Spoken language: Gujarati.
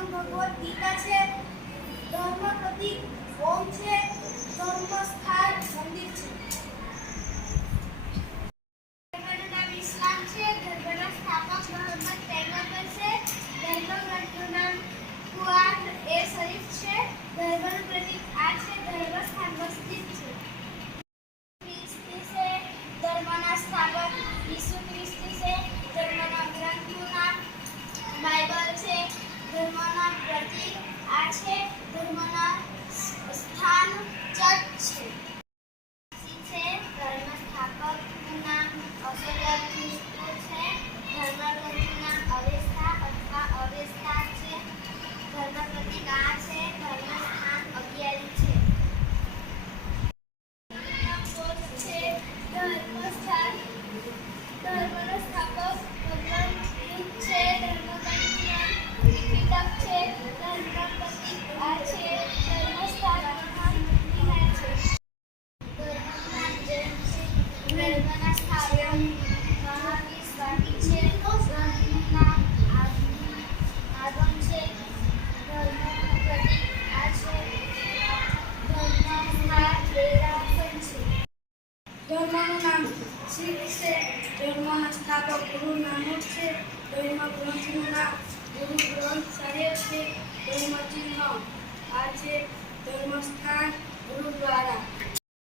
શ્રીમદ ભગવદ ગીતા છે, ધર્મ પ્રતીક ઓમ છે, ધર્મ સ્થાન મંદિર છે. ધર્મનું નામ ઇસ્લામ છે, ધર્મના સ્થાપક મોહમ્મદ પૈગંબર છે, ધર્મગ્રંથનું નામ કુરાન એ શરીફ છે, ધર્મનું પ્રતીક આ છે, ધર્મ સ્થાન મસ્જિદ છે. ધર્મના સ્થાપક ઈસુ ખ્રિસ્તી છે, ધર્મના ગ્રંથનું નામ બાઇબલ છે, ધર્મના પ્રતીક આ છે, ધર્મના સ્થાન ચર્ચ છે. ધર્મ સ્થાપકનું નામ અપોસ્તલ ખ્રિસ્તો છે, ધર્મગ્રંથનું નામ અવેસ્તા અથવા અવેસ્તા છે, ધર્મ પ્રતીક આ છે, ધર્મ સ્થાન 11 છે. ધર્મનો સ્થાપક ભગવાન બુદ્ધ છે, ધર્મગ્રંથનું નામ ત્રિપિટક છે, ધર્મ પ્રતીક આ છે, ધર્મ સ્થાન મહાવિહાર છે. ધર્મનું નામ જૈન છે, ધર્મના સ્થાપક મહાવીર સ્વામી છે, ગ્રંથનું નામ આગમ છે, ધર્મનું પ્રતીક આ છે, ધર્મ સ્થાન દેરાસન છે. ધર્મનું નામ શીખ છે, ધર્મના સ્થાપક ગુરુ નાનક છે, ધર્મ ગ્રંથનું નામ ગુરુ ગ્રંથ સાહેબ છે, ધર્મ ચિહ્ન આ છે, ધર્મ સ્થાન ગુરુદ્વારા.